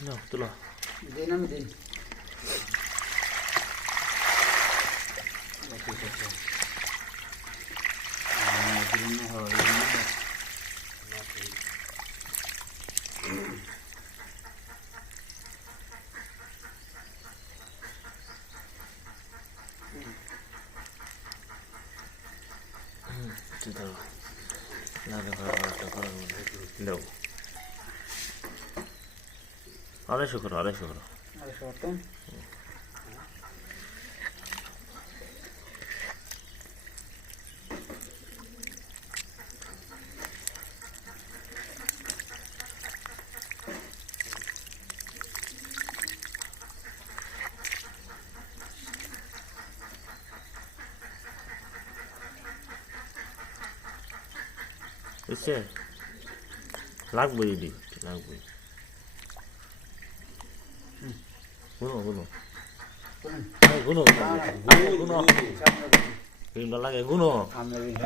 No, tu lo. Din am din. Apa tu? Ah, din ni ha, din ni. Hmm, tu dah. Nak apa? Tak apa. No. আড়াইশো করো আড়াইশো করো। আরে শর্টন বুঝছে লাগবেই দি লাগবেই গুনো গুনো গুনো গুনো গুনো লাগে গুনো